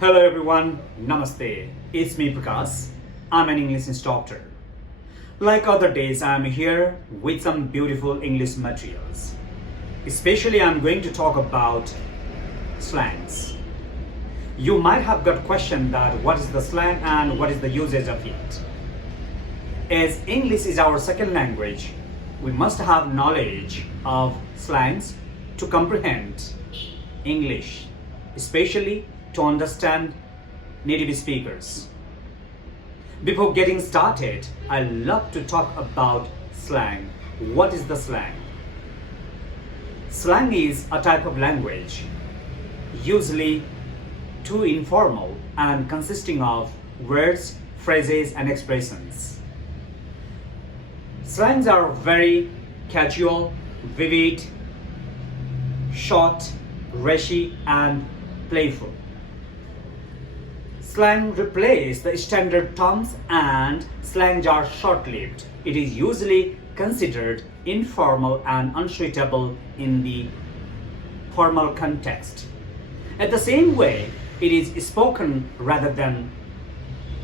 Hello everyone, Namaste. It's me Prakash. I'm an English instructor. Like other days, I'm here with some beautiful English materials. Especially I'm going to talk about slangs. You might have got question that what is the slang and what is the usage of it. As English is our second language, we must have knowledge of slangs to comprehend English, especially to understand native speakers. Before getting started, I love to talk about slang. What is the slang? Slang is a type of language, usually too informal and consisting of words, phrases, and expressions. Slangs are very casual, vivid, short, racy, and playful. Slang replaces the standard terms and slangs are short-lived. It is usually considered informal and unsuitable in the formal context. At the same way, it is spoken rather than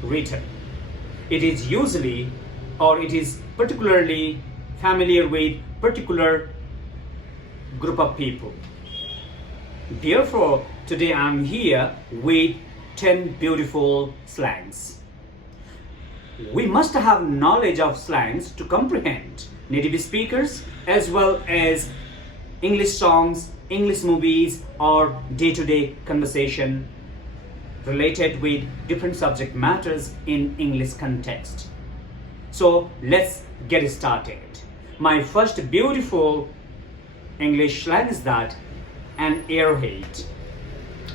written. It is usually or it is particularly familiar with particular group of people. Therefore, today I'm here with 10 beautiful slangs. We must have knowledge of slangs to comprehend native speakers as well as English songs, English movies, or day-to-day conversation related with different subject matters in English context. So let's get started. My first beautiful English slang is that an airhead.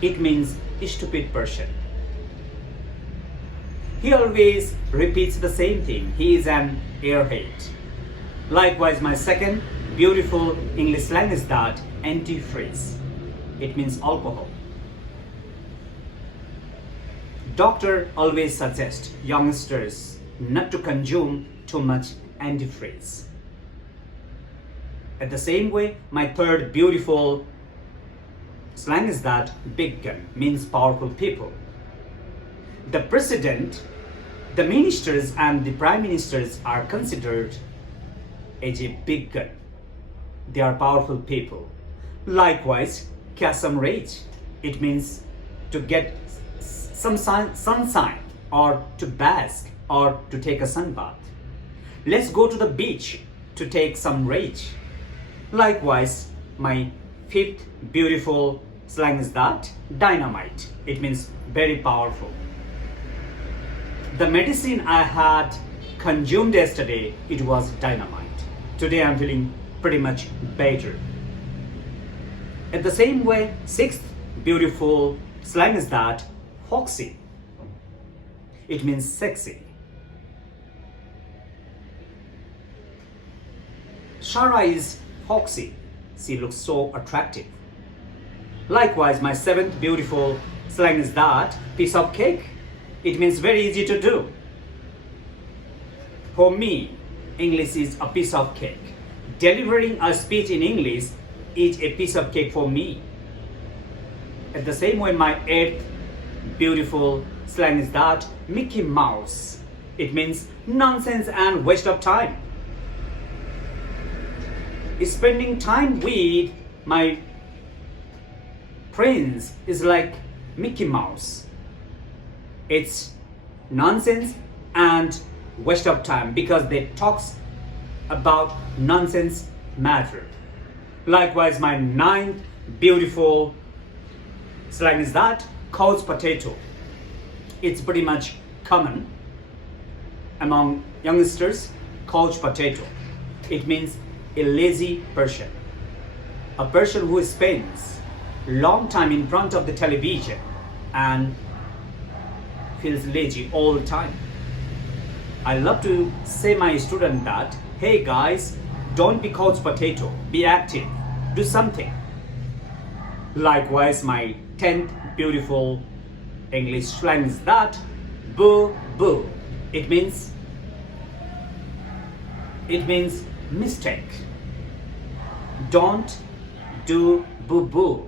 It means a stupid person. He always repeats the same thing. He is an airhead. Likewise, my second beautiful English slang is that antifreeze. It means alcohol. Doctor always suggests youngsters not to consume too much antifreeze. At the same way, my third beautiful slang is that big gun, means powerful people. The president, the ministers, and the prime ministers are considered as a big gun. They are powerful people. Likewise, catch some rage. It means to get some sunshine or to bask or to take a sunbath. Let's go to the beach to take some rage. Likewise, my fifth beautiful slang is that dynamite. It means very powerful. The medicine I had consumed yesterday, it was dynamite. Today I'm feeling pretty much better. At the same way, sixth beautiful slang is that foxy. It means sexy. Shara is foxy. She looks so attractive. Likewise, my seventh beautiful slang is that piece of cake. It means very easy to do. For me, English is a piece of cake. Delivering a speech in English is a piece of cake for me. At the same way, my eighth beautiful slang is that Mickey Mouse. It means nonsense and waste of time. Spending time with my friends is like Mickey Mouse. It's nonsense and waste of time because they talk about nonsense matter. Likewise, my ninth beautiful slang is that couch potato. It's pretty much common among youngsters, couch potato. It means a lazy person. A person who spends long time in front of the television and feels lazy all the time. I love to say my student that, hey guys, don't be couch potato, be active, do something. Likewise, my 10th beautiful English slang is that boo boo. It means mistake. Don't do boo boo.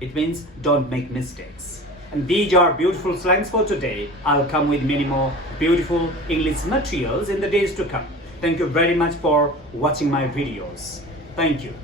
It means don't make mistakes. And these are beautiful slangs for today. I'll come with many more beautiful English materials in the days to come. Thank you very much for watching my videos. Thank you.